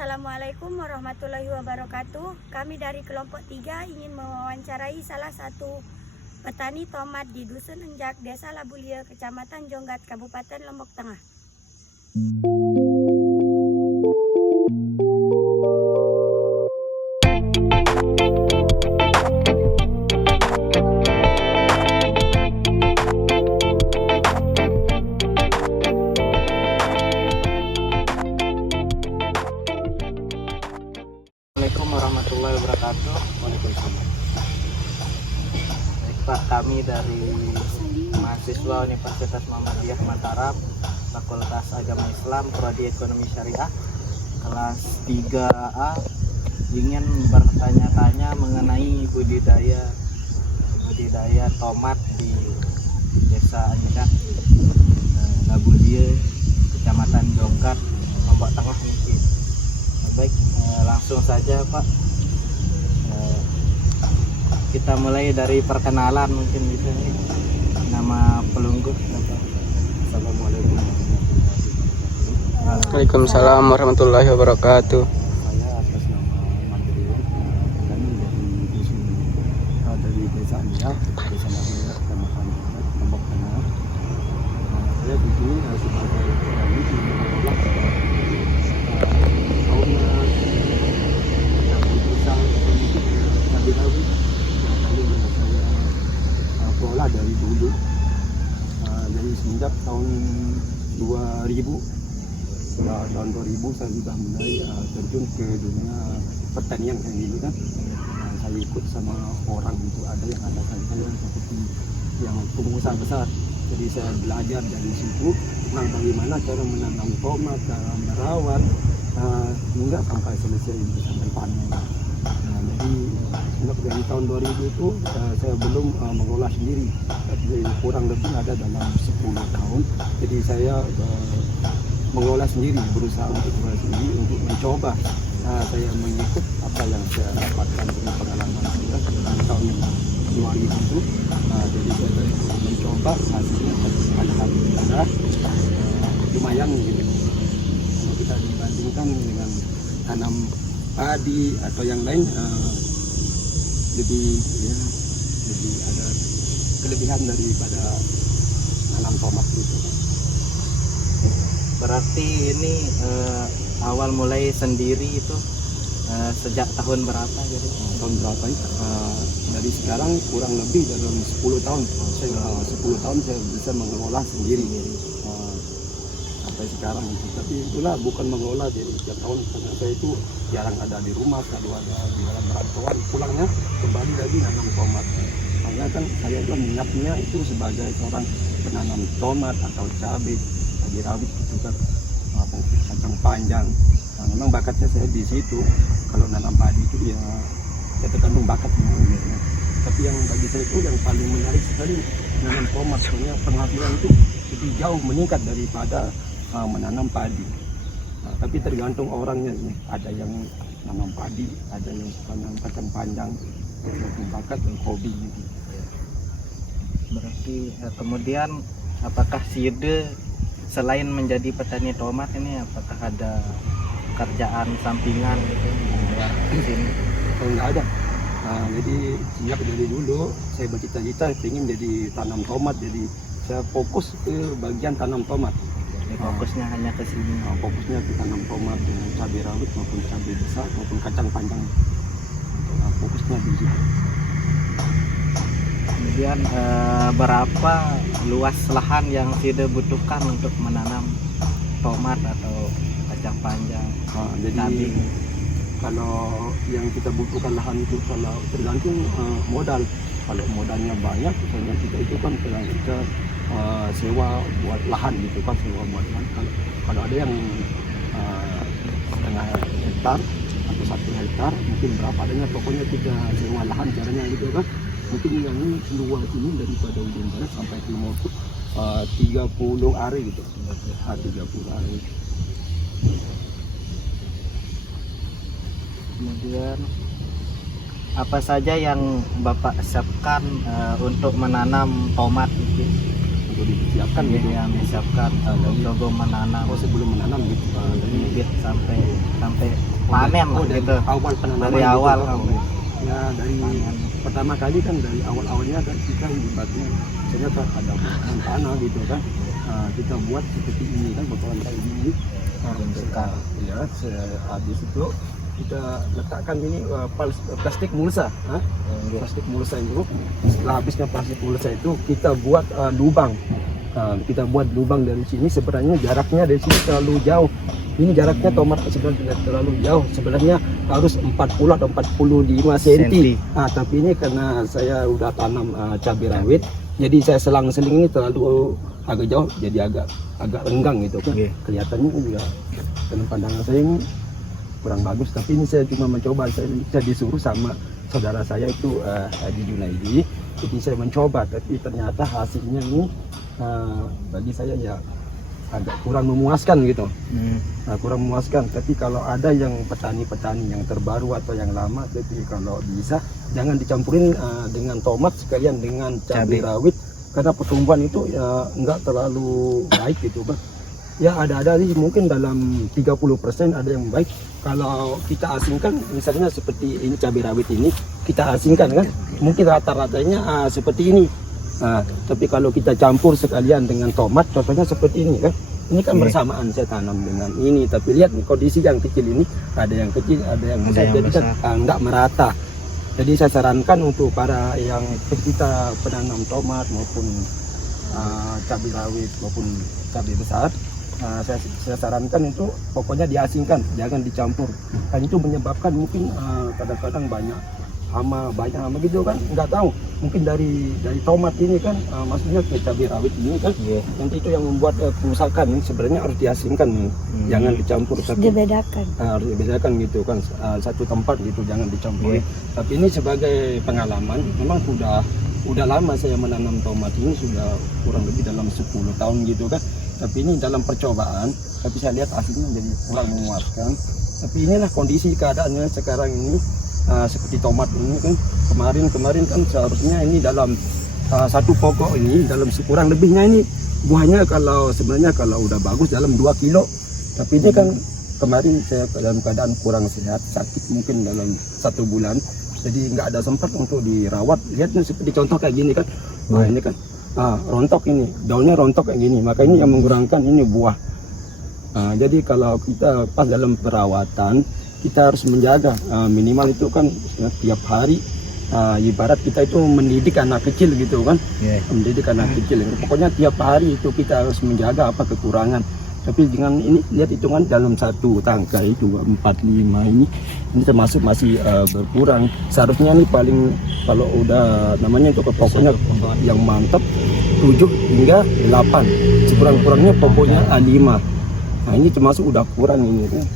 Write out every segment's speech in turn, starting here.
Assalamualaikum warahmatullahi wabarakatuh. Kami dari kelompok 3 ingin mewawancarai salah satu petani tomat di Dusun Enjak, Desa Labulia, Kecamatan Jonggat, Kabupaten Lombok Tengah. Assalamualaikum warahmatullahi wabarakatuh. Waalaikumsalam. Baik Pak, kami dari mahasiswa Universitas Muhammadiyah Mataram, Fakultas Agama Islam, Prodi Ekonomi Syariah, kelas 3A, ingin bertanya-tanya mengenai budidaya tomat di Desa Enjak, Labulia, Kecamatan Jonggat, Lombok Tengah mungkin. Baik, langsung saja Pak, kita mulai dari perkenalan mungkin gitu. Nama pelungguh apa? Assalamualaikum Waalaikumsalam warahmatullahi wabarakatuh. Saya atas nama Mandirian, kami dari dusun dari Desa Enjak, Desa Labulia, Kecamatan Jonggat, Lombok Tengah. Saya di sini sebagai petani di mengolah pola dari dulu, dari semenjak tahun 2000 saya sudah mulai terjun ke dunia pertanian kayak gini kan. Saya ikut sama orang itu, ada yang ada saya seperti yang pengusaha besar, jadi saya belajar dari situ tentang bagaimana cara menanam tomat, cara merawat hingga sampai selesai sampai panen. Jadi dari tahun 2000 itu saya belum mengolah sendiri, jadi kurang lebih ada dalam 10 tahun. Jadi saya mengolah sendiri, berusaha untuk mengolah sendiri untuk mencoba. Saya mengikut apa yang saya dapatkan dari pengalaman saya di tahun 2000 itu. Jadi saya mencoba, hasilnya alhamdulillah lumayan gitu. Kalau kita dibandingkan dengan tanam padi atau yang lain, lebih ada kelebihan daripada nanam tomat gitu. Berarti ini awal mulai sendiri itu sejak tahun berapa jadi? Tahun berapa itu? Dari sekarang kurang lebih dalam 10 tahun. Saya 10 tahun saya bisa mengelola sendiri. Sampai sekarang itu. Tapi itulah bukan mengelola, jadi setiap tahun karena saya itu jarang ada di rumah, selalu ada di dalam perantauan, pulangnya kembali lagi nanam tomat. Makanya kan saya itu minatnya itu sebagai seorang penanam tomat atau cabai, cabai rawit gitu kan, kacang panjang. Nah, memang bakatnya saya di situ. Kalau nanam padi itu ya tergantung bakatnya. Tapi yang bagi saya itu yang paling menarik sekali menanam tomat, soalnya penghasilan itu lebih jauh meningkat daripada menanam padi. Tapi tergantung orangnya nih. Ada yang nanam padi, ada yang suka nanam kacang panjang, tergantung bakat dan hobi gitu. Berarti kemudian apakah Side selain menjadi petani tomat ini apakah ada kerjaan sampingan gitu di sini? Oh, nggak ada. Jadi sejak dari dulu saya bercita-cita ingin jadi tanam tomat, jadi saya fokus ke bagian tanam tomat. Fokusnya hanya ke sini. Fokusnya ke tanam tomat dengan cabai rawit maupun cabai besar maupun kacang panjang. Fokusnya di situ. Kemudian berapa luas lahan yang Side butuhkan untuk menanam tomat atau kacang panjang? Jadi cabai? Kalau yang kita butuhkan lahan itu kalau tergantung modal. Kalau modalnya banyak, misalnya kita itu kan kita sewa buat lahan gitu kan, sewa buat lahan. Kalau ada yang setengah hektar atau 1 hektar, mungkin berapa adanya, pokoknya kita sewa lahan caranya gitu kan. Mungkin yang luas ini daripada ujung barat sampai timur 30 are gitu, 30 are. Kemudian apa saja yang Bapak siapkan untuk menanam tomat gitu? Untuk disiapkan gitu. Yang disiapkan untuk menanam. Sebelum menanam gitu. Dari bibit sampai panen Oh, lah dari gitu. awal penanaman Dari gitu. awal. Ya dari pertama kali kan dari awalnya kan kita ibaratnya ternyata ada bongkahan tanah gitu kan. Kita buat seperti ini kan, bongkahan kayak gini. Ya, habis itu kita letakkan ini plastik mulsa. Plastik mulsa itu setelah habisnya plastik mulsa itu kita buat lubang. Kita buat lubang dari sini, sebenarnya jaraknya dari sini terlalu jauh. Ini jaraknya tomat sebenarnya tidak terlalu jauh, sebenarnya harus 40 atau 45 cm. Tapi ini karena saya udah tanam cabai rawit, jadi saya selang-seling ini terlalu agak jauh, jadi agak renggang gitu kan. Kelihatannya juga dalam pandangan saya ini kurang bagus, tapi ini saya cuma mencoba. Saya disuruh sama saudara saya itu Haji Junaidi, jadi saya mencoba, tapi ternyata hasilnya ini bagi saya ya agak kurang memuaskan gitu. Kurang memuaskan. Tapi kalau ada yang petani-petani yang terbaru atau yang lama, tapi kalau bisa jangan dicampurin dengan tomat sekalian dengan cabai rawit, karena pertumbuhan itu ya enggak terlalu baik gitu Bang. Ya ada sih mungkin dalam 30% ada yang baik. Kalau kita asingkan misalnya seperti ini cabai rawit ini kita asingkan kan, mungkin rata-ratanya seperti ini. Tapi kalau kita campur sekalian dengan tomat, contohnya seperti ini kan, ini kan bersamaan saya tanam dengan ini. Tapi lihat nih kondisi yang kecil ini, ada yang kecil, ada yang besar, jadi kan nggak merata. Jadi saya sarankan untuk para yang kita penanam tomat maupun cabai rawit maupun cabai besar, saya sarankan itu pokoknya diasingkan, jangan dicampur. Kan itu menyebabkan mungkin kadang-kadang banyak hama gitu kan, nggak tahu mungkin dari tomat ini kan, maksudnya ke cabai rawit ini kan, nanti itu yang membuat kerusakan. Sebenarnya harus diasingkan, jangan dicampur, tapi Dibedakan. harus dibedakan gitu kan, satu tempat gitu, jangan dicampur. Tapi ini sebagai pengalaman, memang udah lama saya menanam tomat ini, sudah kurang lebih dalam 10 tahun gitu kan. Tapi ini dalam percobaan, tapi saya lihat hasilnya jadi kurang memuaskan. Tapi inilah kondisi keadaannya sekarang ini. Seperti tomat ini kan, kemarin kan seharusnya ini dalam satu pokok ini dalam sekurang lebihnya ini buahnya sebenarnya kalau udah bagus dalam 2 kilo. Tapi ini kan kemarin saya dalam keadaan kurang sehat, sakit mungkin dalam 1 bulan, jadi nggak ada sempat untuk dirawat. Lihat nih seperti contoh kayak gini kan, ini kan rontok, ini daunnya rontok kayak gini, maka ini yang mengurangkan ini buah. Jadi kalau kita pas dalam perawatan, kita harus menjaga minimal itu kan tiap hari, ibarat kita itu mendidik anak kecil gitu kan, mendidik anak kecil. Pokoknya tiap hari itu kita harus menjaga apa kekurangan. Tapi dengan ini lihat hitungan dalam satu tangkai itu 4, 5 ini termasuk masih berkurang. Seharusnya ini paling kalau udah namanya itu pokoknya yang mantap 7 hingga 8, sekurang-kurangnya pokoknya 5. Nah ini termasuk udah kurang ini kan.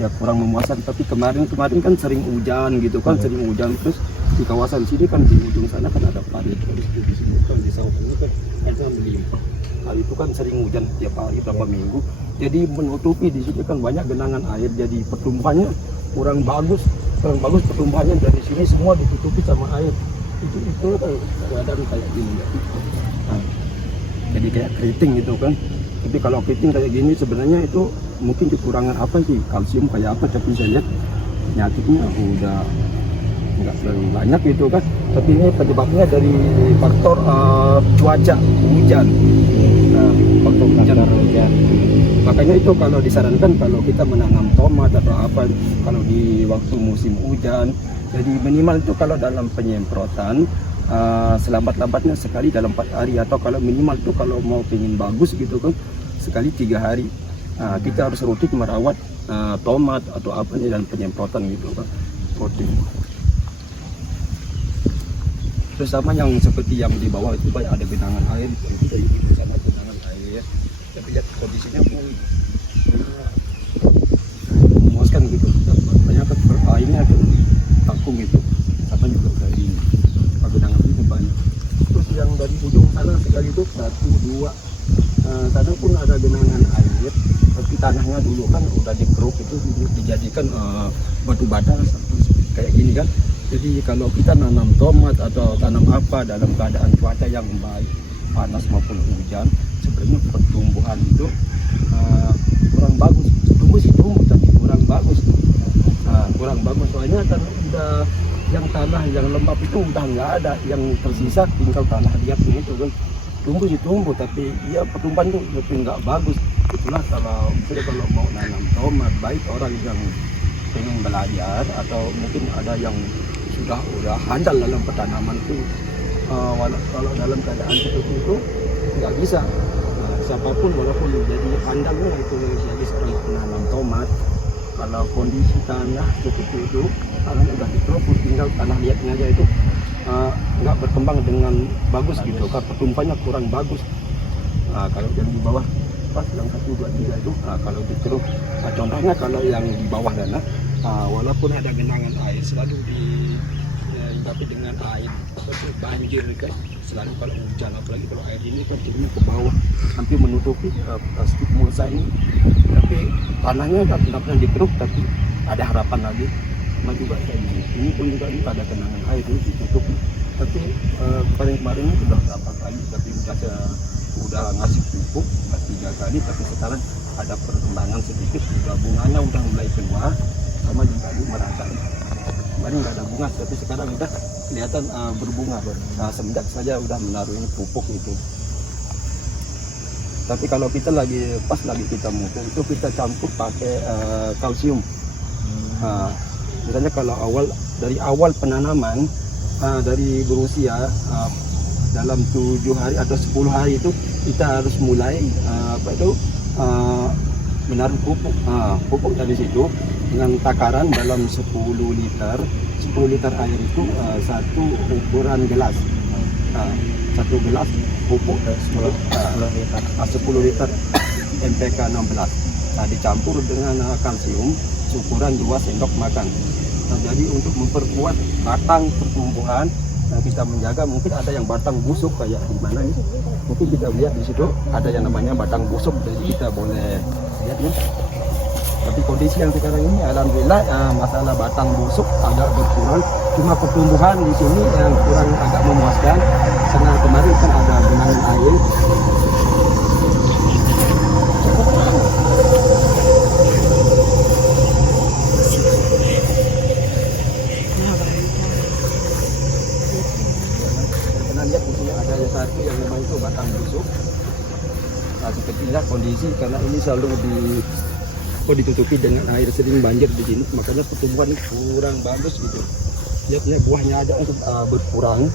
Ya kurang memuaskan. Tapi kemarin kan sering hujan gitu kan, sering hujan, terus di kawasan sini kan di ujung sana kan ada parit, terus di sini kan di sawah ini kan airnya melimpah. Hal itu kan sering hujan tiap hari berapa minggu, jadi menutupi di sini kan banyak genangan air, jadi pertumbuhannya kurang bagus pertumbuhannya. Dari sini semua ditutupi sama air. Itu kan keadaan kayak gini ya. Jadi kayak keriting gitu kan. Tapi kalau keriting kayak gini sebenarnya itu mungkin kekurangan apa sih, kalsium kayak apa, tapi saya lihat penyakitnya udah nggak terlalu banyak gitu kan. Tapi ini penyebabnya dari faktor cuaca, hujan. Faktor hujan. Makanya itu kalau disarankan kalau kita menanam tomat atau apa, kalau di waktu musim hujan, jadi minimal itu kalau dalam penyemprotan selambat-lambatnya sekali dalam 4 hari, atau kalau minimal itu kalau mau pengen bagus gitu kan sekali 3 hari. Kita harus rutin merawat tomat atau apa nih dalam penyemprotan gitu kan, rutin. Terus sama yang seperti yang di bawah itu banyak ada genangan air, itu dari sana genangan air. Tapi lihat kondisinya memuaskan gitu. Banyak airnya ada takung gitu, sama juga kayak ini. Genangan itu banyak. Terus yang dari ujung sana sekali itu 1, 2, sana pun ada genangan air. Tapi tanahnya dulu kan udah dikeruk, itu dijadikan batu bata kayak gini kan. Jadi kalau kita nanam tomat atau tanam apa dalam keadaan cuaca yang baik, panas maupun hujan, sebenarnya pertumbuhan itu kurang bagus. Tumbuh sih tumbuh, tapi kurang bagus. kurang bagus. Soalnya kan udah yang tanah yang lembab itu udah nggak ada, yang tersisa tinggal tanah liatnya itu kan. Tumbuh sih tumbuh, tapi ya pertumbuhan tuh lebih nggak bagus. Itulah kalau mau nanam tomat, baik orang yang pengen belajar atau mungkin ada yang udah handal dalam petanaman itu, kalau dalam keadaan seperti itu nggak bisa. Siapapun walaupun jadi handalnya itu jadi seorang penanam tomat, kalau kondisi tanah seperti itu, tanah udah diterobos, tinggal tanah liatnya aja itu nggak berkembang dengan bagus gitu, karena pertumbuhannya kurang bagus. Kalau yang di bawah pas yang 1, 2, 3 itu, kalau diterus, contohnya kalau yang di bawah dana, walaupun ada genangan air selalu tapi dengan air seperti banjir kan, selalu kalau hujan, apalagi kalau air ini kan turun ke bawah hampir menutupi plastik mulsa ini, tapi tanahnya tidak pernah dikeruk, tapi ada harapan lagi. Sama juga kayak ini pun juga ini ada genangan air itu ditutup, tapi kemarin sudah berapa kali, tapi udah ngasih pupuk 3 kali, tapi sekarang ada perkembangan sedikit, bunganya udah mulai keluar, sama juga ini merata. Kemarin nggak ada bunga, tapi sekarang udah kelihatan berbunga. Semenjak saja udah menaruh ini pupuk itu. Tapi kalau kita pas lagi kita mupuk itu kita campur pakai kalsium. Misalnya kalau dari awal penanaman, dari berusia dalam 7 hari atau 10 hari itu kita harus mulai menaruh pupuk dari situ dengan takaran dalam 10 liter air itu satu ukuran gelas, 1 gelas pupuk 10 liter NPK 16, dicampur dengan kalsium ukuran 2 sendok makan. Jadi untuk memperkuat batang pertumbuhan, kita menjaga, mungkin ada yang batang busuk kayak di mana ini, mungkin kita lihat di situ ada yang namanya batang busuk, jadi kita boleh lihat ya. Tapi kondisi yang sekarang ini alhamdulillah masalah batang busuk agak berkurang, cuma pertumbuhan di sini yang kurang agak memuaskan karena kemarin kan ada genangan air. Lihat di sini ada satu yang memang itu batang busuk. Sepertinya kondisi karena ini selalu ditutupi dengan air, sering banjir di sini, makanya pertumbuhan kurang bagus gitu. Lihatnya buahnya ada berkurang.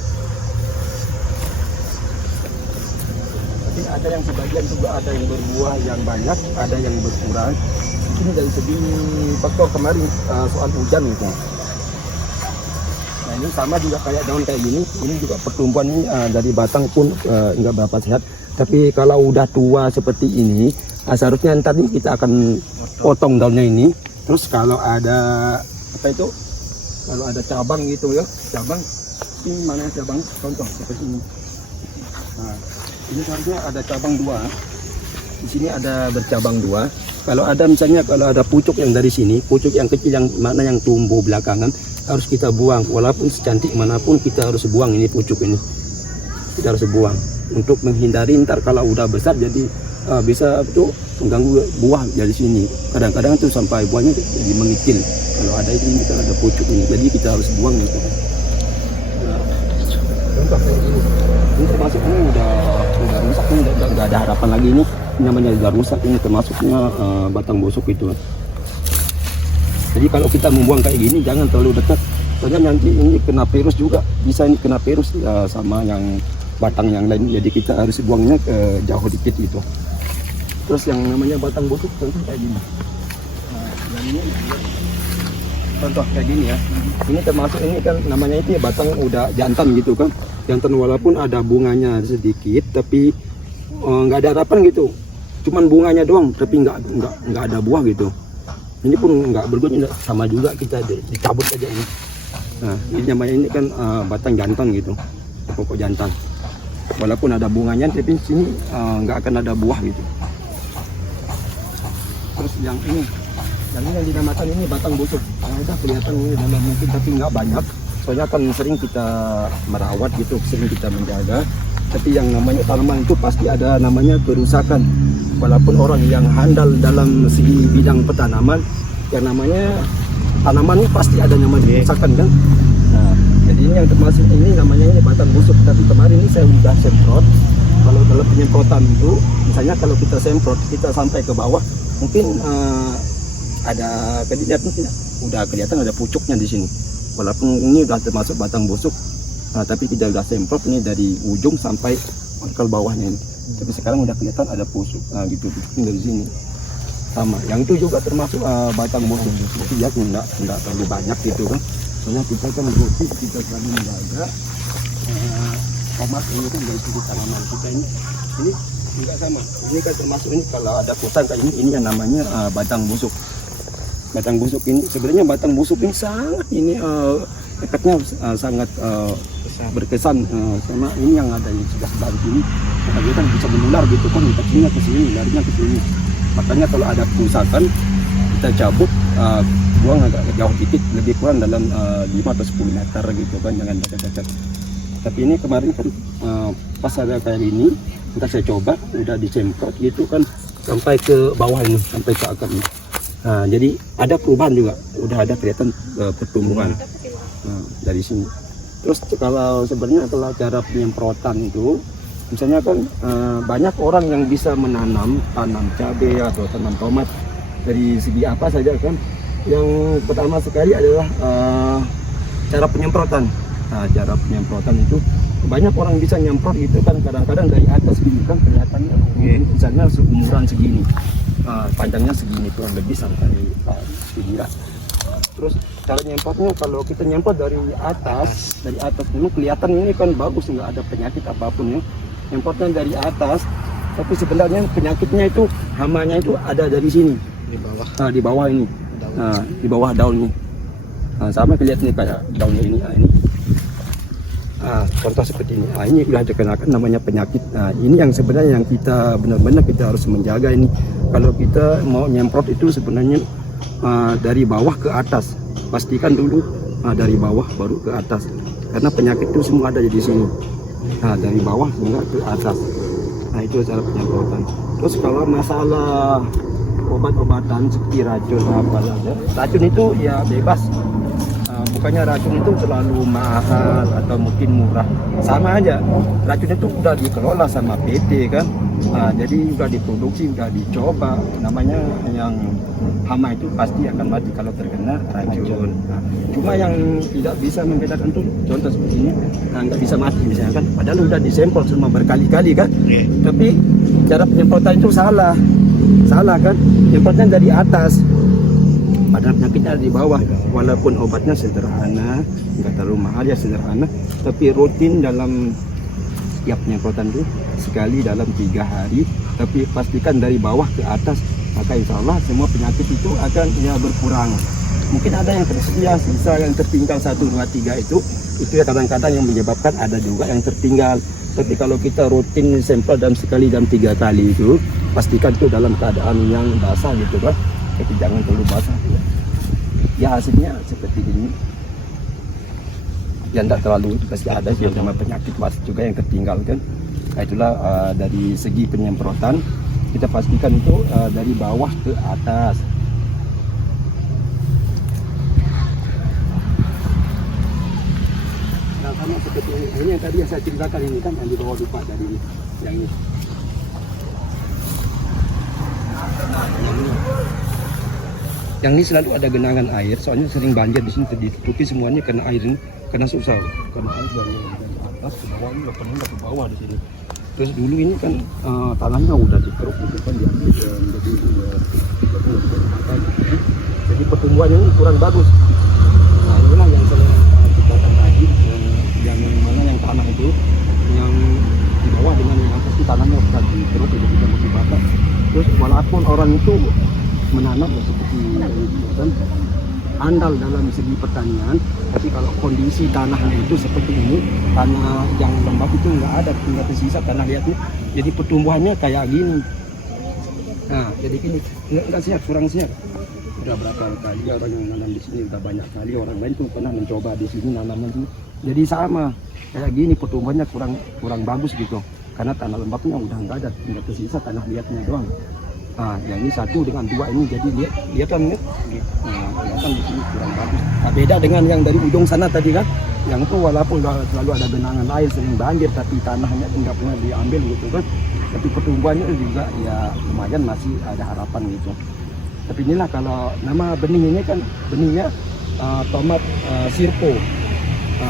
Tapi ada yang sebagian juga ada yang berbuah yang banyak, ada yang berkurang. Ini dari segi faktor kemarin soal hujan gitu. Nah ini sama juga kayak daun kayak gini, ini juga pertumbuhan ini dari batang pun enggak berapa sehat. Tapi kalau udah tua seperti ini, seharusnya nanti kita akan potong daunnya ini. Terus kalau ada kalau ada cabang gitu ya, cabang ini mana cabang? Contoh seperti ini. Nah, ini seharusnya ada cabang 2. Di sini ada bercabang 2. Kalau ada misalnya kalau ada pucuk yang dari sini, pucuk yang kecil yang mana yang tumbuh belakangan, harus kita buang. Walaupun secantik manapun kita harus buang ini pucuk ini. Kita harus buang untuk menghindari ntar kalau udah besar jadi bisa tuh mengganggu buah dari sini. Kadang-kadang tuh sampai buahnya jadi mengikil. Kalau ada ini kita ada pucuk ini, jadi kita harus buang itu. Ini termasuk ini udah rusak, ini udah ada harapan lagi ini. Namanya udah rusak, ini termasuknya batang busuk itu. Jadi kalau kita membuang kayak gini jangan terlalu dekat, soalnya nanti ini kena virus juga, bisa ini kena virus sama yang batang yang lain. Jadi kita harus buangnya jauh dikit gitu. Terus yang namanya batang busuk contoh kayak gini. Nah, yang ini contoh kayak gini ya. Ini termasuk ini kan namanya itu ya batang udah jantan gitu kan. Jantan walaupun ada bunganya sedikit tapi nggak ada harapan gitu. Cuman bunganya doang tapi nggak ada buah gitu. Ini pun nggak berguna, sama juga kita dicabut aja ini. Nah ini namanya ini kan batang jantan gitu, pokok jantan. Walaupun ada bunganya tapi sini nggak akan ada buah gitu. Terus yang ini yang dinamakan ini batang busuk. Udah kelihatan ini dalam mungkin tapi nggak banyak. Soalnya kan sering kita merawat gitu, sering kita menjaga. Tapi yang namanya tanaman itu pasti ada namanya kerusakan. Walaupun orang yang handal dalam segi bidang petanaman, yang namanya tanamannya pasti ada nyaman dirusakan kan. Nah, jadi ini yang termasuk ini namanya ini batang busuk. Tapi kemarin ini saya udah semprot. Kalau dalam penyemprotan itu, misalnya kalau kita semprot kita sampai ke bawah, mungkin ada kelihatan ada pucuknya di sini. Walaupun ini udah termasuk batang busuk, tapi kita udah semprot ini dari ujung sampai ke bawahnya ini. Tapi sekarang udah kelihatan ada pusuk, gitu dari sini. Sama, yang itu juga termasuk batang busuk. Tapi ya nggak terlalu banyak gitu kan. Soalnya kita kan rutin kita selalu menjaga tomat ini kan dari segi tanaman kita ini juga sama. Ini kan termasuk ini kalau ada hutan kayak ini yang namanya batang busuk. Batang busuk ini sebenarnya batang busuk ini sangat ini efeknya sangat berkesan sama ini yang ada di sebelah sebelah sini. Karena kan bisa menular gitu kan, infeksinya ke sini, larinya ke sini. Makanya kalau ada kerusakan kita cabut, buang agak jauh dikit, lebih kurang dalam 5 atau 10 meter gitu kan, jangan dekat-dekat. Tapi ini kemarin kan pas ada kayak ini, kita saya coba udah disemprot gitu kan sampai ke bawah ini, sampai ke akar ini. Nah, jadi ada perubahan juga, udah ada kelihatan pertumbuhan dari sini. Terus kalau sebenarnya kalau cara penyemprotan itu, misalnya kan banyak orang yang bisa tanam cabai atau tanam tomat dari segi apa saja kan. Yang pertama sekali adalah cara penyemprotan. Nah, cara penyemprotan itu banyak orang bisa nyemprot gitu kan, kadang-kadang dari atas gini kan kelihatannya misalnya seumuran segini, panjangnya segini kurang lebih sampai segini lah. Terus cara nyemprotnya kalau kita nyemprot dari atas dulu kelihatan ini kan bagus, nggak ada penyakit apapun ya. Nyemprotnya dari atas, tapi sebenarnya penyakitnya itu, hamanya itu ada dari sini di bawah ini, di bawah daun ini. Sama kelihatan nih kayak daunnya ini. Contoh seperti ini. Ini sudah dikenakan namanya penyakit. Ini yang sebenarnya yang kita benar-benar kita harus menjaga ini. Kalau kita mau nyemprot itu sebenarnya dari bawah ke atas. Pastikan dulu dari bawah baru ke atas. Karena penyakit itu semua ada di sini. Dari bawah hingga ke atas. Itu cara penyemprotan. Terus kalau masalah obat-obatan seperti racun apa saja, racun itu ya bebas. Bukannya racun itu terlalu mahal atau mungkin murah, sama aja. Racun itu udah dikelola sama PT kan, jadi udah diproduksi, udah dicoba. Namanya yang hama itu pasti akan mati kalau terkena racun. Cuma yang tidak bisa membedakan itu contoh seperti ini, nggak bisa mati misalnya kan, padahal udah disemprot semua berkali-kali kan. Tapi cara penyemprotan itu salah kan, penyemprotnya dari atas. Padahal penyakitnya ada di bawah. Walaupun obatnya sederhana, nggak terlalu mahal ya, sederhana, tapi rutin dalam setiap penyemprotan itu sekali dalam 3 hari. Tapi pastikan dari bawah ke atas, maka insya Allah semua penyakit itu akan berkurang. Mungkin ada yang tersedia, sisa yang tertinggal 1, 2, 3 itu ya kadang-kadang yang menyebabkan ada juga yang tertinggal. Tapi kalau kita rutin sampel dalam sekali dalam 3 kali itu, pastikan itu dalam keadaan yang basah gitu kan. Tapi jangan terlalu basah ya, hasilnya seperti ini ya, tidak terlalu pasti ada sih sama penyakit masih juga yang tertinggal kan. Itulah dari segi penyemprotan kita pastikan itu dari bawah ke atas. Nah, sama seperti ini yang tadi yang saya ceritakan ini kan, yang di bawah lupa dari ini, yang ini. Yang ini selalu ada genangan air, soalnya sering banjir di sini, ditutupi semuanya karena air ini, karena susah, karena air dari atas ke bawah ini, penuh ke bawah di sini. Terus dulu ini kan tanahnya udah dikeruk gitu kan, diambil jadi pertumbuhannya ini kurang bagus. Nah, inilah yang saya ceritakan tadi, yang mana yang tanah itu, yang di bawah dengan yang atas itu tanahnya sudah dikeruk, jadi tidak masih batas. Terus walaupun orang itu menanam seperti kan andal dalam segi pertanian, tapi kalau kondisi tanahnya itu seperti ini, tanah yang lembab itu nggak ada, tinggal tersisa tanah lihat nih, jadi pertumbuhannya kayak gini. Nah, jadi gini nggak siap, kurang siap. Udah berapa kali orang yang nanam di sini, udah banyak kali orang lain tuh pernah mencoba di sini nanaman tuh, jadi sama kayak gini, pertumbuhannya kurang bagus gitu, karena tanah lembabnya udah nggak ada, tinggal tersisa tanah liatnya doang. Nah, yang ini 1 dengan 2 ini jadi kelihatan ya. Kelihatan di sini kurang bagus. Nah, beda dengan yang dari ujung sana tadi kan. Yang itu walaupun selalu ada genangan air sering banjir tapi tanahnya tidak pernah diambil gitu kan. Tapi pertumbuhannya juga ya lumayan masih ada harapan gitu. Tapi inilah kalau nama benih ini kan benihnya tomat sirpo.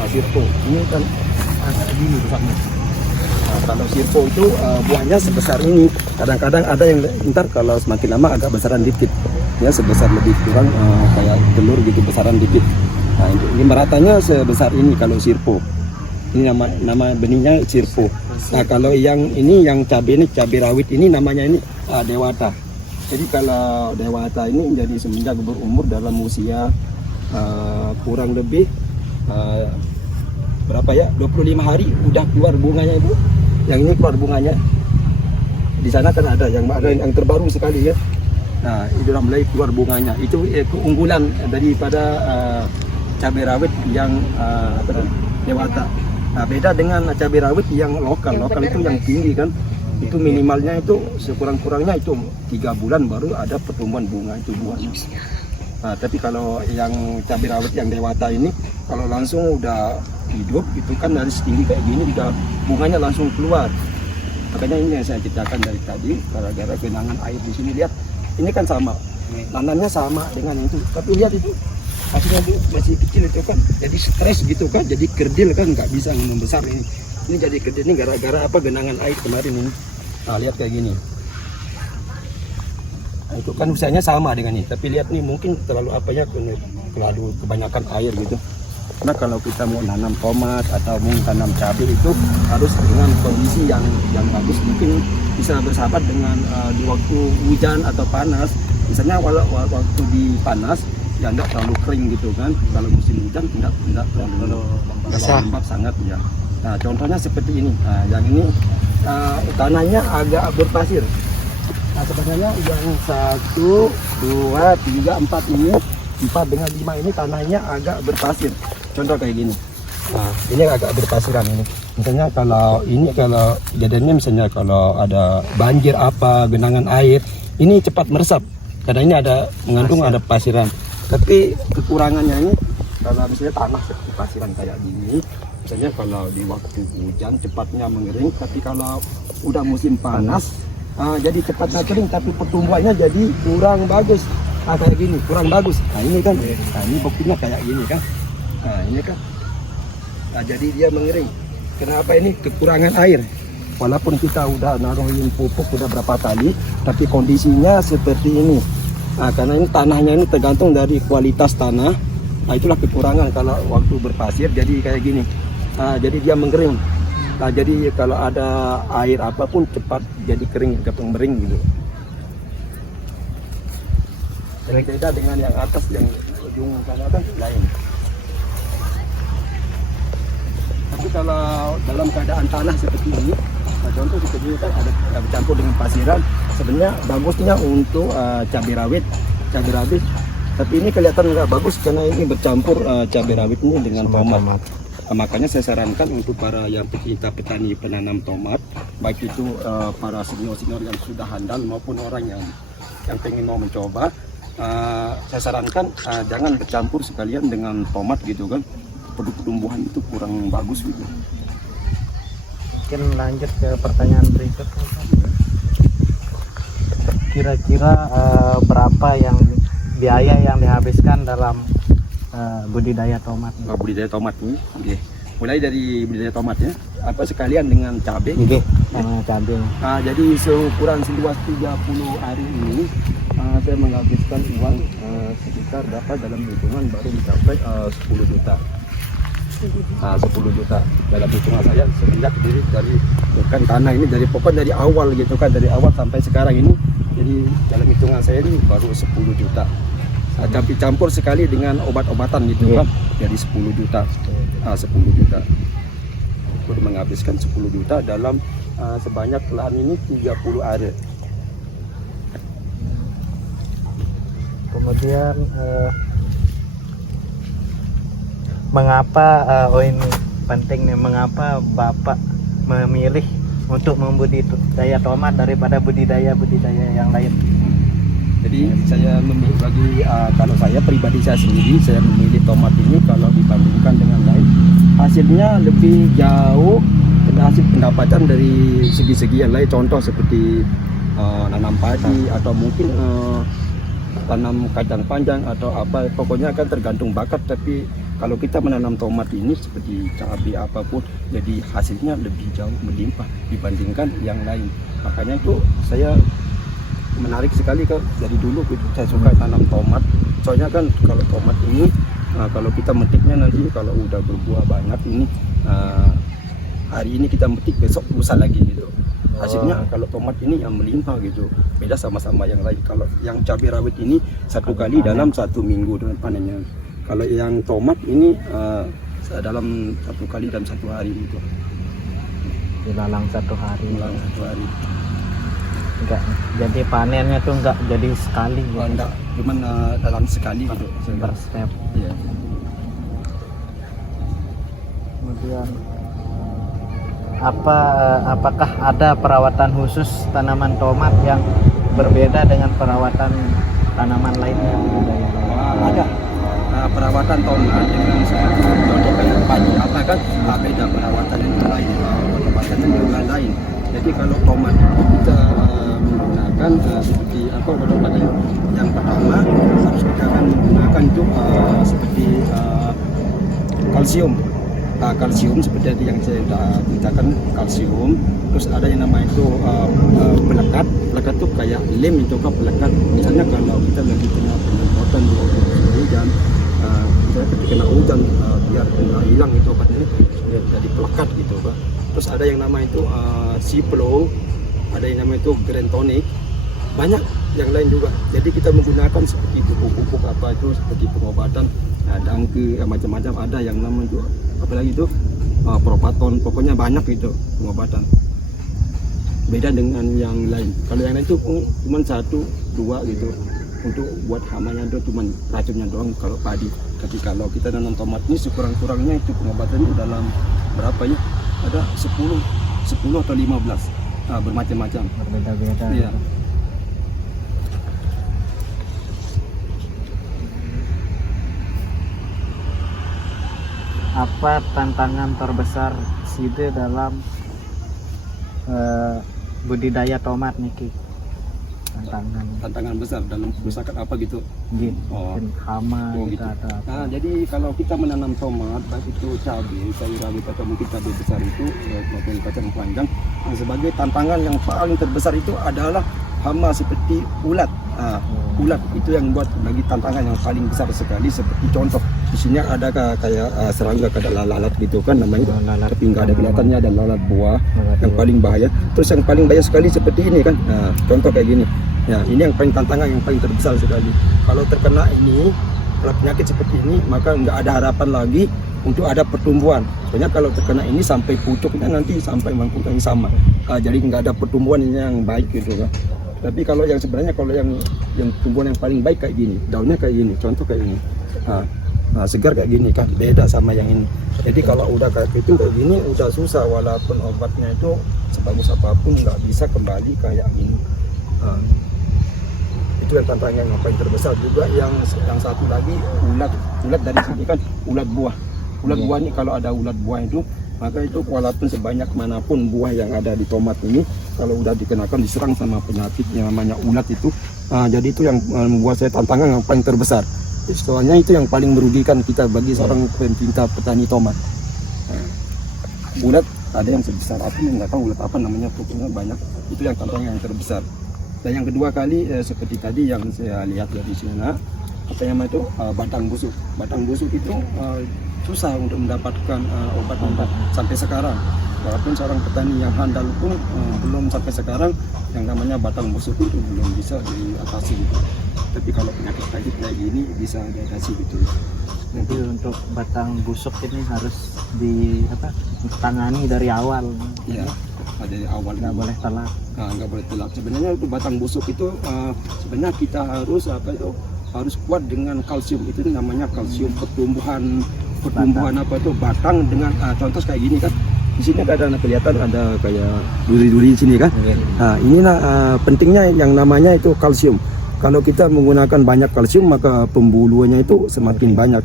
Sirpo ini kan begini besarnya. Nah, kalau sirpo itu buahnya sebesar ini. Kadang-kadang ada yang ntar kalau semakin lama agak besaran dikit, ya sebesar lebih kurang kayak telur gitu besaran dikit. Nah ini meratanya sebesar ini kalau sirpo. Ini nama benihnya sirpo. Nah kalau yang ini yang cabai ini cabai rawit ini namanya ini dewata. Jadi kalau dewata ini jadi semenjak berumur dalam usia kurang lebih berapa ya 25 hari udah keluar bunganya itu. Yang ini keluar bunganya. Di sana kan ada yang terbaru sekali ya. Nah itu sudah mulai keluar bunganya. Itu keunggulan daripada cabai rawit yang dewata. Nah beda dengan cabai rawit yang lokal itu yang tinggi kan. Itu minimalnya itu sekurang-kurangnya itu 3 bulan baru ada pertumbuhan bunga itu buahnya. Nah, tapi kalau yang cabai rawit yang dewata ini kalau langsung udah hidup itu kan dari setinggi kayak gini juga bunganya langsung keluar. Makanya ini yang saya ceritakan dari tadi gara-gara genangan air di sini lihat ini kan sama nanamnya sama dengan itu tapi lihat itu hasilnya itu masih kecil itu kan jadi stres gitu kan jadi kerdil kan nggak bisa membesar ini jadi kerdil ini gara-gara apa genangan air kemarin ini. Nah lihat kayak gini. Nah, itu kan usianya sama dengan ini tapi lihat nih mungkin terlalu apa ya terlalu kebanyakan air gitu. Karena kalau kita mau nanam tomat atau mau tanam cabai itu harus dengan kondisi yang bagus mungkin bisa bersahabat dengan di waktu hujan atau panas. Misalnya waktu di panas ya tidak terlalu kering gitu kan. Kalau musim hujan tidak terlalu lembab sangat ya. Nah contohnya seperti ini. Nah, yang ini tanahnya agak berpasir. Nah sebenarnya yang 1, 2, 3, 4 ini 4 dengan 5 ini tanahnya agak berpasir. Contoh kayak gini. Nah, ini agak berpasiran ini. Misalnya kalau kejadiannya misalnya kalau ada banjir apa, genangan air, ini cepat meresap. Karena ini ada mengandung ada pasiran. Tapi kekurangannya ini kalau misalnya tanah seperti pasiran kayak gini, misalnya kalau di waktu hujan cepatnya mengering, tapi kalau udah musim panas, jadi cepatnya kering, tapi pertumbuhannya jadi kurang bagus. Kayak gini, kurang bagus. Nah ini kan, ini buktinya kayak gini kan. Nah ini kan, nah, jadi dia mengering. Kenapa ini? Kekurangan air. Walaupun kita udah naruhin pupuk udah berapa kali, tapi kondisinya seperti ini. Nah karena ini tanahnya ini tergantung dari kualitas tanah. Nah itulah kekurangan kalau waktu berpasir jadi kayak gini. Nah jadi dia mengering. Nah jadi kalau ada air apapun cepat jadi kering, gampang mering gitu. Beda dengan yang atas yang ujung sana kan lain. Tapi kalau dalam keadaan tanah seperti ini, nah contoh seperti ini kan ada bercampur dengan pasiran, sebenarnya bagusnya untuk cabai rawit. Tapi ini kelihatan nggak bagus karena ini bercampur cabai rawit ini dengan tomat. Nah, makanya saya sarankan untuk para yang pecinta petani penanam tomat, baik itu para senior-senior yang sudah handal maupun orang yang pengen mau mencoba. Saya sarankan jangan bercampur sekalian dengan tomat gitu kan, pertumbuhan itu kurang bagus gitu. Mungkin lanjut ke pertanyaan berikutnya. Kira-kira berapa biaya yang dihabiskan dalam budidaya tomat? Budidaya tomat ini, okay. Mulai dari budidaya tomatnya, apa sekalian dengan cabai gitu. Cabai. Jadi seukuran seluas 30 hari ini saya menghabiskan uang sekitar dapat dalam hitungan baru mencapai 10 juta. 10 juta dalam hitungan saya semenjak dari bukan tanah ini dari awal gitu kan, dari awal sampai sekarang ini, jadi dalam hitungan saya ini baru 10 juta. Tapi campur sekali dengan obat-obatan gitu kan, jadi 10 juta. 10 juta. Udah menghabiskan 10 juta dalam sebanyak lahan ini 30 area. Kemudian mengapa ini penting nih, mengapa Bapak memilih untuk membudidaya tomat daripada budidaya yang lain? Jadi saya memilih kalau saya pribadi saya sendiri, saya memilih tomat ini kalau dibandingkan dengan lain, hasilnya lebih jauh hasil pendapatan dari segi-segi yang lain. Contoh seperti nanam padi atau mungkin tanam kacang panjang atau apa, pokoknya kan tergantung bakat. Tapi kalau kita menanam tomat ini seperti cabai apapun, jadi hasilnya lebih jauh melimpah dibandingkan yang lain. Makanya itu saya menarik sekali dari dulu saya suka tanam tomat. Soalnya kan kalau tomat ini kalau kita metiknya nanti kalau udah berbuah banyak ini, hari ini kita metik, besok lusa lagi gitu. Hasilnya kalau tomat ini yang melimpah gitu, beda sama yang lain. Kalau yang cabai rawit ini satu kali dalam 1 minggu dengan panennya. Kalau yang tomat ini dalam 1 kali dalam 1 hari gitu. Dilalang 1 hari. Dalam 1 hari. Enggak, jadi panennya tuh enggak jadi sekali ya? Enggak, cuman dalam sekali gitu. Per step. Iya. Kemudian apakah ada perawatan khusus tanaman tomat yang berbeda dengan perawatan tanaman lainnya? Ada perawatan tomat dengan seperti contoh kayak padi apa kan, beda perawatan yang lain, perawatannya juga lain. Jadi kalau tomat itu kita menggunakan seperti apa, kalau pada yang pertama harus kita akan menggunakan itu seperti kalsium. Kalsium seperti tadi yang saya ceritakan, kalsium. Terus ada yang namanya itu pelekat. Pelekat itu kayak lem itu kan pelekat. Misalnya kalau kita lagi kena penyemprotan di hujan, kita kena hujan biar nggak hilang itu obatnya, jadi pelekat gitu kan. Terus ada yang namanya itu Cipro, ada yang namanya itu Grand Tonic, banyak yang lain juga. Jadi kita menggunakan seperti pupuk-pupuk apa itu seperti pengobatan, dangke, macam-macam ada yang namanya juga, apalagi itu Propaton, pokoknya banyak itu pengobatan. Beda dengan yang lain. Kalau yang lain itu cuma 1, 2 gitu untuk buat hamanya itu cuma racunnya doang kalau padi. Tapi kalau kita nanam tomat ini sekurang-kurangnya itu pengobatannya dalam berapa ya? Ada 10 atau 15, bermacam-macam, Berbeda-beda. iya. Apa tantangan terbesar Side dalam budidaya tomat nih Ki? Tantangan besar dalam misalkan apa gitu. Gitu. Oh. Hama Oh, gitu gitu. atau apa? Nah, jadi kalau kita menanam tomat, baik itu cabai, sayur rawit atau mungkin cabai besar itu, maupun kacang panjang, sebagai tantangan yang paling terbesar itu adalah hama seperti ulat. Ulat itu yang buat bagi tantangan yang paling besar sekali. Seperti contoh di sini ada kayak serangga, kayak lalat gitu kan namanya, tapi nggak ada kelihatannya, ada lalat buah yang paling bahaya. Terus yang paling bahaya sekali seperti ini kan, contoh kayak gini. Ya, ini yang paling tantangan yang paling terbesar sekali. Kalau terkena ini, kalau penyakit seperti ini, maka nggak ada harapan lagi untuk ada pertumbuhan. Soalnya kalau terkena ini sampai pucuknya nanti sampai mangkuknya sama. Jadi nggak ada pertumbuhan yang baik gitu kan. Tapi kalau yang sebenarnya kalau yang tumbuhan yang paling baik kayak gini, daunnya kayak gini, contoh kayak gini, segar kayak gini kan, beda sama yang ini. Jadi kalau udah kayak gitu kayak gini udah susah, walaupun obatnya itu sebagus apapun nggak bisa kembali kayak gini. Itu yang tantangan yang paling terbesar. Juga yang satu lagi ulat dari sini kan, ulat buah. Ulat buah ini kalau ada ulat buah itu, maka itu walaupun sebanyak manapun buah yang ada di tomat ini, kalau udah dikenakan diserang sama penyakit yang namanya ulat itu, jadi itu yang membuat saya tantangan yang paling terbesar. Soalnya itu yang paling merugikan kita bagi seorang pencinta petani tomat. Ulat ada yang sebesar apa, nggak tahu ulat apa namanya, pokoknya banyak. Itu yang tantangan yang terbesar. Dan yang kedua kali seperti tadi yang saya lihat dari sana, apa yang itu batang busuk. Batang busuk itu susah untuk mendapatkan obat-obat sampai sekarang. Walaupun seorang petani yang handal pun belum sampai sekarang yang namanya batang busuk itu belum bisa diatasi gitu. Tapi kalau penyakit kayak gini bisa diatasi gitu. Jadi untuk batang busuk ini harus ditangani dari awal. Iya, dari awal Nggak boleh telat. Nggak boleh telat. Sebenarnya itu batang busuk itu sebenarnya kita harus harus kuat dengan kalsium. Itu namanya kalsium pertumbuhan apa itu batang dengan contoh kayak gini kan. Di sini ada kelihatan ada kayak duri-duri di sini kan. Nah, inilah pentingnya yang namanya itu kalsium. Kalau kita menggunakan banyak kalsium maka pembuluannya itu semakin banyak.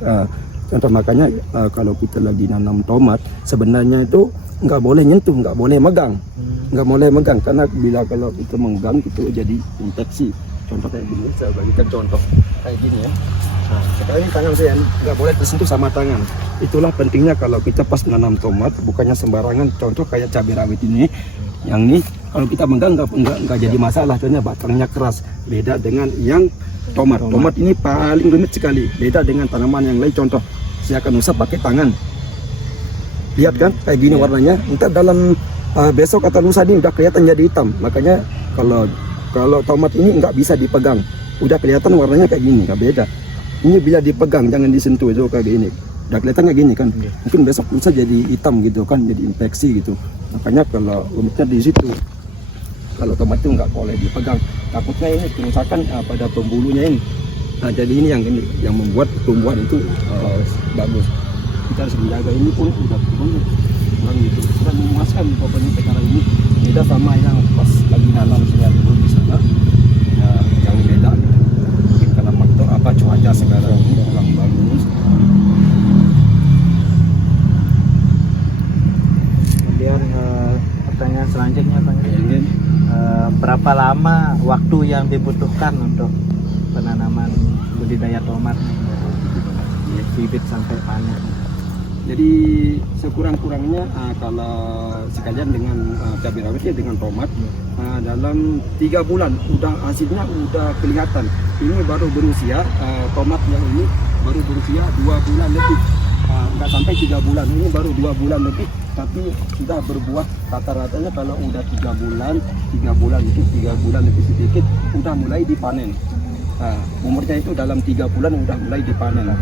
Contoh makanya kalau kita lagi nanam tomat sebenarnya itu nggak boleh nyentuh, nggak boleh megang, karena bila kalau kita megang itu jadi infeksi. Contoh kayak gini, saya bagikan contoh kayak gini ya. Nah, sekarang ini tangan saya nggak boleh tersentuh sama tangan. Itulah pentingnya kalau kita pas nanam tomat, bukannya sembarangan. Contoh kayak cabai rawit ini, yang ini kalau kita megang nggak jadi masalah, karena batangnya keras. Beda dengan yang tomat. Tomat ini paling rumit sekali. Beda dengan tanaman yang lain. Contoh, saya akan usap pakai tangan. Lihat kan, kayak gini warnanya. Ntar dalam besok atau lusa ini udah kelihatan jadi hitam. Makanya kalau tomat ini nggak bisa dipegang, udah kelihatan warnanya kayak gini, nggak beda. Ini bila dipegang, jangan disentuh, itu kayak gini. Udah kelihatan kayak gini kan, mungkin besok bisa jadi hitam gitu kan, jadi infeksi gitu. Makanya kalau rumitnya di situ, kalau tomat itu nggak boleh dipegang. Takutnya ini kerusakan pada pembulunya ini. Nah, jadi ini yang membuat tumbuhan itu bagus. Kita harus menjaga ini pun udah kurang gitu. Sudah memuaskan pokoknya sekarang ini. Beda sama yang pas lagi nanam dulu di sana, ya, yang beda gitu. Mungkin karena faktor apa cuaca sekarang ini kurang bagus. Kemudian pertanyaan selanjutnya Bang, berapa lama waktu yang dibutuhkan untuk penanaman budidaya tomat dari bibit sampai panen? Jadi sekurang-kurangnya kalau sekalian dengan cabai rawit ya dengan tomat, dalam 3 bulan udah hasilnya udah kelihatan. Ini baru berusia tomat yang ini baru berusia 2 bulan lebih, nggak sampai 3 bulan. Ini baru 2 bulan lebih, tapi sudah berbuah. Rata-ratanya kalau udah 3 bulan itu 3 bulan lebih sedikit udah mulai dipanen. Umurnya itu dalam 3 bulan udah mulai dipanen.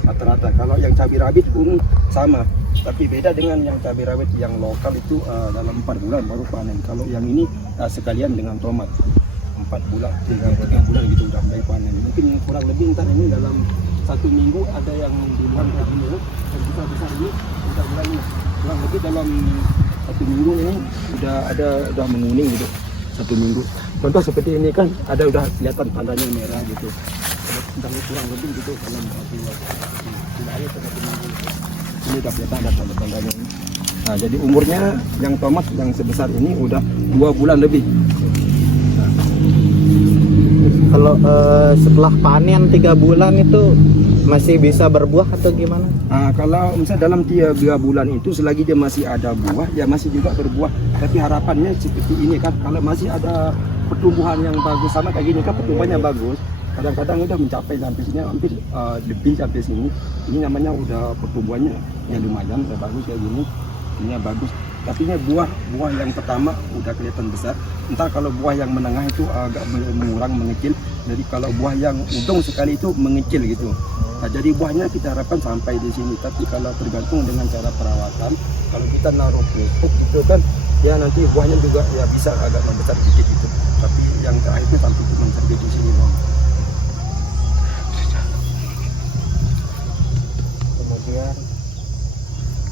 Rata-rata kalau yang cabai rawit pun sama, tapi beda dengan yang cabai rawit yang lokal itu dalam 4 bulan baru panen. Kalau yang ini sekalian dengan tomat 4 bulan, 3 bulan gitu udah mulai panen. Mungkin kurang lebih ntar ini dalam 1 minggu ada yang duluan kayak gini, yang besar ini udah mulai ini. Kurang lebih dalam 1 minggu ini udah menguning gitu. 1 minggu. Contoh seperti ini kan ada udah kelihatan tandanya merah gitu. Kurang lebih gitu dalam 1 minggu. Ini udah kelihatan ada tanda-tandanya. Nah, jadi umurnya yang tomat yang sebesar ini udah 2 bulan lebih. Kalau setelah panen 3 bulan itu masih bisa berbuah atau gimana? Nah, kalau misalnya dalam 3 bulan itu selagi dia masih ada buah, ya masih juga berbuah. Tapi harapannya seperti ini kan, kalau masih ada pertumbuhan yang bagus sama kayak gini kan, pertumbuhannya bagus. Kadang-kadang udah mencapai sampai sini, hampir lebih sampai sini. Ini namanya udah pertumbuhannya ya lumayan, udah bagus kayak gini. Ini bagus. Tapi ini buah yang pertama udah kelihatan besar. Entar kalau buah yang menengah itu agak mengurang, mengecil. Jadi kalau buah yang ujung sekali itu mengecil gitu. Nah, jadi buahnya kita harapkan sampai di sini. Tapi kalau tergantung dengan cara perawatan, kalau kita naruh pupuk itu kan, ya nanti buahnya juga ya bisa agak membesar sedikit gitu. Tapi yang terakhir sampai cuma sampai di sini doang. Kemudian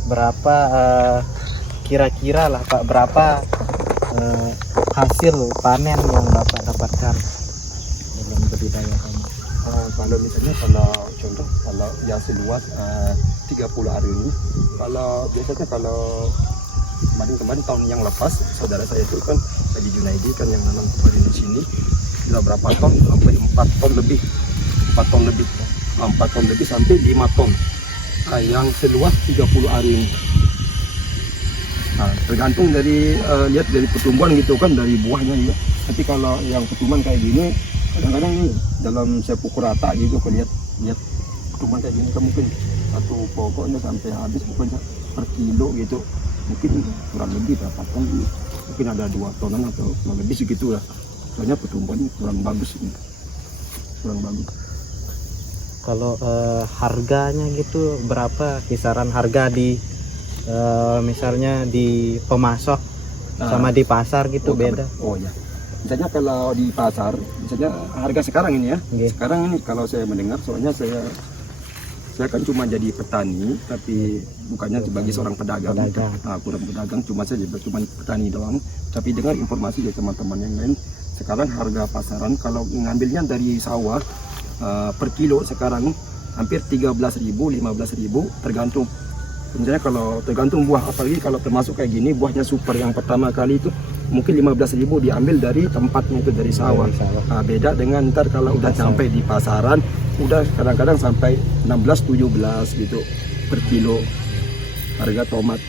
berapa kira-kira lah Pak, berapa hasil panen yang Bapak dapatkan dalam budidaya tomat? Kalau misalnya kalau ya seluas 30 hari ini, kalau biasanya kalau kemarin tahun yang lepas saudara saya itu kan Haji Junaidi kan yang nanam kemarin di sini sudah berapa ton, sampai 4 ton lebih, 4 ton lebih sampai 5 ton. Yang seluas 30 hari ini. Nah, tergantung dari lihat dari pertumbuhan gitu kan, dari buahnya juga. Tapi kalau yang pertumbuhan kayak gini, kadang-kadang dalam saya pukul rata gitu, kalau lihat pertumbuhan kayak gini kan mungkin satu pokoknya sampai habis pokoknya per kilo gitu, mungkin kurang lebih berapa ton, mungkin ada 2 tonan atau kurang lebih segitu lah. Soalnya pertumbuhannya kurang bagus ini, kurang bagus. Kalau harganya gitu berapa, kisaran harga di misalnya di pemasok sama di pasar gitu beda? Oh ya, misalnya kalau di pasar, misalnya harga sekarang ini ya, sekarang ini kalau saya mendengar, soalnya saya Saya kan cuma jadi petani, tapi bukannya sebagai seorang pedagang. Kurang pedagang, cuma petani doang. Tapi dengar informasi dari teman-teman yang lain, sekarang harga pasaran kalau ngambilnya dari sawah per kilo sekarang hampir 13.000, 15.000 tergantung. Sebenarnya kalau tergantung buah, apalagi kalau termasuk kayak gini buahnya super yang pertama kali itu mungkin 15.000 diambil dari tempatnya itu dari sawah. Beda dengan ntar kalau udah sampai di pasaran udah kadang-kadang sampai 16-17 gitu per kilo harga tomat.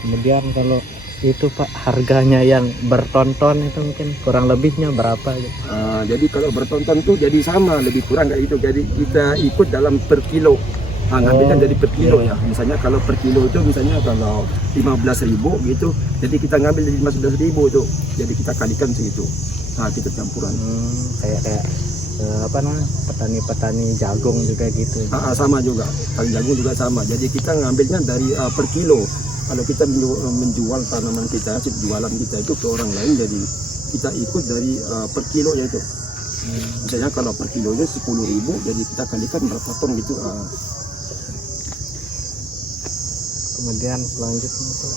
Kemudian kalau itu Pak, harganya yang bertonton itu mungkin kurang lebihnya berapa gitu? Jadi kalau bertonton tuh jadi sama, lebih kurang kayak itu. Jadi kita ikut dalam per kilo. Ngambilnya jadi per kilo ya. Misalnya kalau per kilo itu misalnya kalau 15.000 gitu, jadi kita ngambil dari 15.000 itu. Jadi kita kalikan segitu. Kita campuran. Kayak apa namanya, petani jagung juga gitu. Sama juga, petani jagung juga sama. Jadi kita ngambilnya dari per kilo. Kalau kita menjual tanaman kita, hasil jualan kita itu ke orang lain, jadi kita ikut dari per kilo ya itu. Misalnya kalau per kilonya 10.000, jadi kita kalikan berapa ton gitu. Kemudian selanjutnya Pak,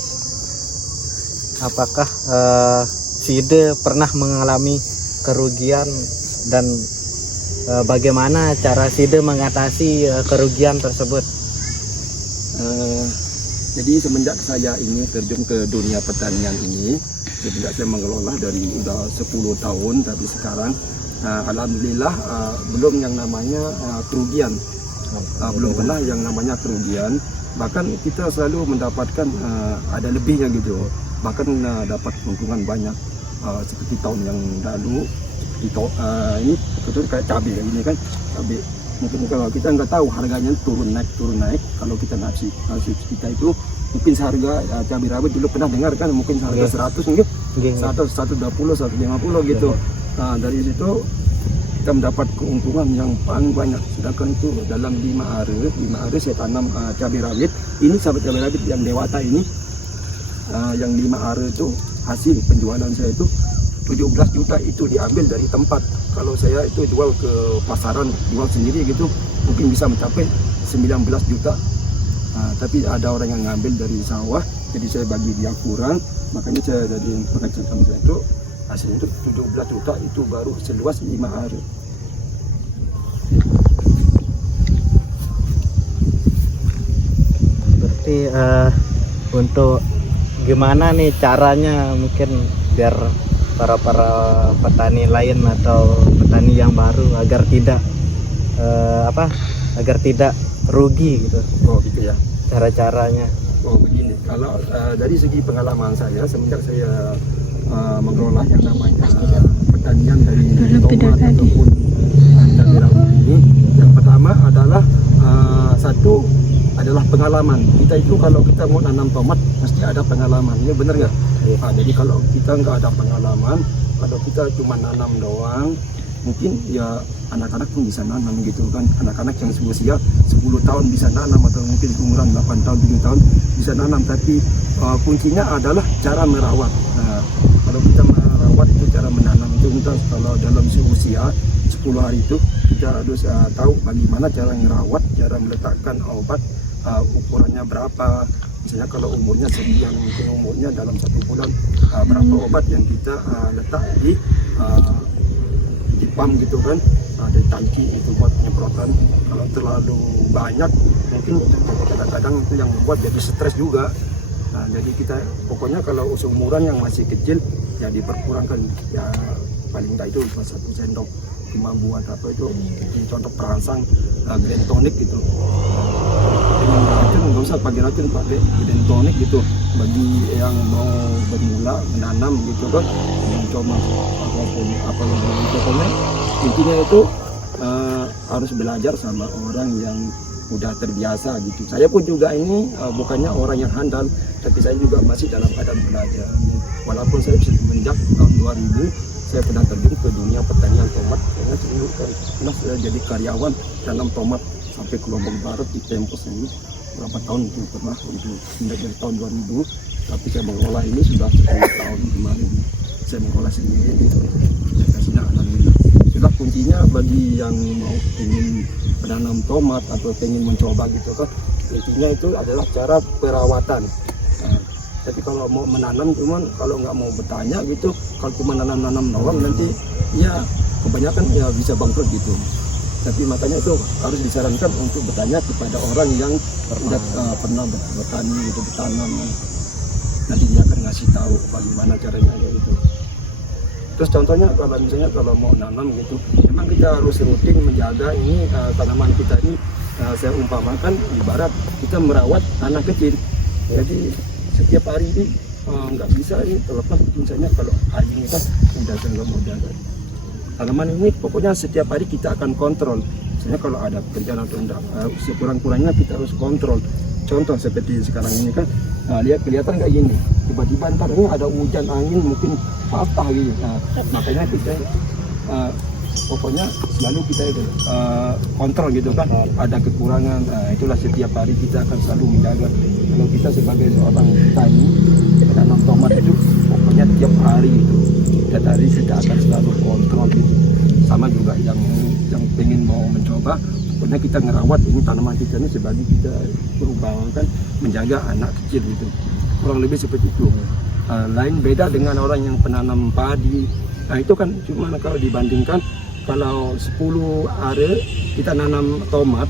apakah Side pernah mengalami kerugian dan bagaimana cara Side mengatasi kerugian tersebut? Jadi semenjak saya ini terjun ke dunia pertanian ini, semenjak saya mengelola dari udah 10 tahun, tapi sekarang alhamdulillah belum yang namanya kerugian, belum pernah yang namanya kerugian. Bahkan kita selalu mendapatkan ada lebihnya gitu, bahkan dapat keuntungan banyak seperti tahun yang lalu. Ini betul kayak cabai ini kan, cabai mungkin kalau kita nggak tahu harganya turun naik, kalau kita ngasih kita itu mungkin seharga cabai rawit dulu pernah dengar kan, mungkin seharga 100 mungkin 120, 150 gitu. Dari situ kita mendapat keuntungan yang paling banyak. Sedangkan itu dalam 5 hari saya tanam cabai rawit. Ini sahabat cabai rawit yang dewata ini, yang 5 hari itu hasil penjualan saya itu 17 juta itu diambil dari tempat. Kalau saya itu jual ke pasaran, jual sendiri gitu, mungkin bisa mencapai 19 juta. Tapi ada orang yang ngambil dari sawah, jadi saya bagi dia kurang, makanya saya jadi penghasilan saya itu hasilnya itu 17 juta itu baru seluas 5 hari. Berarti untuk gimana nih caranya mungkin biar para petani lain atau petani yang baru agar tidak agar tidak rugi gitu. Gitu ya. Cara-caranya. Begini, kalau dari segi pengalaman saya semenjak saya mengelola yang namanya pertanian dari tomat ataupun cabai rawit ini, yang pertama adalah satu adalah pengalaman. Kita itu kalau kita mau nanam tomat mesti ada pengalaman, ini benar nggak? Jadi kalau kita nggak ada pengalaman, kalau kita cuma nanam doang, mungkin ya anak-anak pun bisa nanam gitu kan. Anak-anak yang usia 10 tahun bisa nanam, atau mungkin umuran 8 tahun, 7 tahun bisa nanam. Tapi kuncinya adalah cara merawat. Kalau kita merawat itu cara menanam itu, kita kalau dalam usia 10 hari itu kita harus tahu bagaimana cara merawat, cara meletakkan obat, ukurannya berapa. Misalnya kalau umurnya sekian, mungkin umurnya dalam 1 bulan berapa obat yang kita letak di pump gitu kan, dari tangki itu buat penyemprotan. Kalau terlalu banyak mungkin kadang-kadang itu yang membuat jadi stres juga. Jadi kita pokoknya kalau seumuran yang masih kecil ya diperkurangkan, ya paling enggak itu 1 sendok cuma buat apa itu, contoh perangsang green tonic gitu. Yang racun nggak usah pakai racun, pakai green tonic gitu bagi yang mau bermula menanam gitu kan, mencoba apapun pokoknya intinya itu harus belajar sama orang yang udah terbiasa gitu. Saya pun juga ini bukannya orang yang handal, tapi saya juga masih dalam keadaan belajar. Walaupun saya semenjak tahun 2000 saya pernah terjun ke dunia pertanian tomat, pernah saya jadi karyawan tanam tomat sampai ke Lombok Barat di Tempos ini berapa tahun itu pernah, untuk dari tahun 2000. Tapi saya mengelola ini sudah 10 tahun kemarin saya mengelola sendiri. Saya kasih alhamdulillah itulah kuncinya bagi yang mau ingin menanam tomat atau ingin mencoba gitu kan. Intinya itu adalah cara perawatan. Nah, tapi kalau mau menanam cuman kalau nggak mau bertanya gitu, kalau cuma nanam-nanam doang nanti ya kebanyakan ya bisa bangkrut gitu. Tapi makanya itu harus disarankan untuk bertanya kepada orang yang pernah bertani gitu, bertanam. Nanti dia akan ngasih tahu bagaimana caranya gitu. Terus contohnya kalau misalnya kalau mau nanam gitu, memang kita harus rutin menjaga ini tanaman kita ini. Saya umpamakan ibarat kita merawat anak kecil. Jadi setiap hari ini nggak bisa ini terlepas misalnya kalau hari ini kan udah nggak mau jaga. Tanaman ini pokoknya setiap hari kita akan kontrol. Misalnya kalau ada pekerjaan atau enggak, sekurang-kurangnya kita harus kontrol. Contoh seperti sekarang ini kan, lihat kelihatan kayak gini. Tiba-tiba ntar ini ada hujan angin mungkin patah gitu. Makanya kita pokoknya selalu kita itu kontrol gitu kan. Ada kekurangan, itulah setiap hari kita akan selalu menjaga. Kalau kita sebagai seorang petani menanam tomat itu pokoknya tiap hari itu. Setiap hari kita akan selalu kontrol gitu. Sama juga yang pengen mau mencoba, pokoknya kita ngerawat ini tanaman kita ini sebagai kita berupakan menjaga anak kecil gitu. Kurang lebih seperti itu. Lain beda dengan orang yang penanam padi. Nah itu kan cuma kalau dibandingkan kalau 10 are kita nanam tomat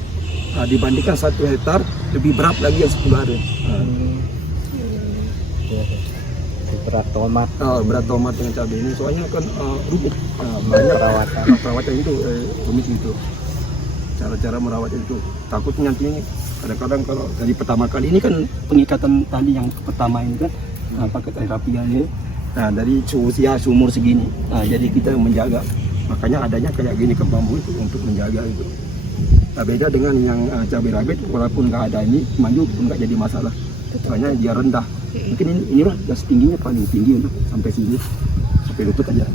dibandingkan 1 hektar lebih berat lagi yang 10 are. Berat tomat. Berat tomat dengan cabai ini soalnya kan rumit, banyak perawatan itu rumit itu. Cara-cara merawat itu takutnya nanti ini kadang-kadang kalau dari pertama kali ini kan pengikatan tali yang pertama ini kan pakai tali rapia ini. Nah dari usia sumur segini, jadi kita menjaga. Makanya adanya kayak gini ke bambu itu untuk menjaga itu. Nah, beda dengan yang cabai rawit, walaupun nggak ada ini maju pun nggak jadi masalah. Soalnya dia rendah. Mungkin inilah gas tingginya paling tinggi untuk sampai sini, sampai lutut aja.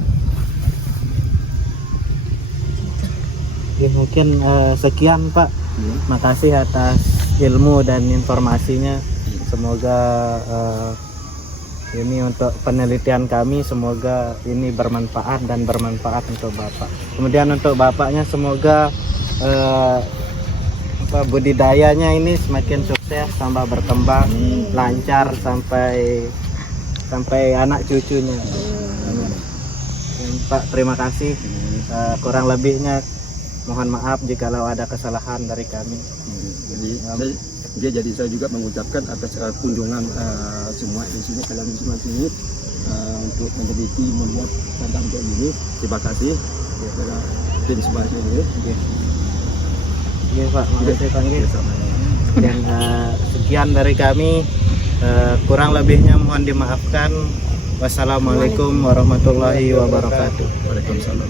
Ya, mungkin sekian Pak. Makasih atas ilmu dan informasinya. Semoga ini untuk penelitian kami, semoga ini bermanfaat untuk Bapak. Kemudian untuk Bapaknya semoga budidayanya ini semakin sukses, tambah berkembang, lancar sampai anak cucunya. Pak, terima kasih. Kurang lebihnya mohon maaf jikalau ada kesalahan dari kami. Jadi saya juga mengucapkan atas kunjungan semua di sini kalian semua sini untuk meneliti membuat tentang kayak gini. Terima kasih kepada tim semua ini. Iya Pak, makasih panggil. Dan sekian dari kami, kurang lebihnya mohon dimaafkan. Wassalamualaikum warahmatullahi wabarakatuh. Waalaikumsalam.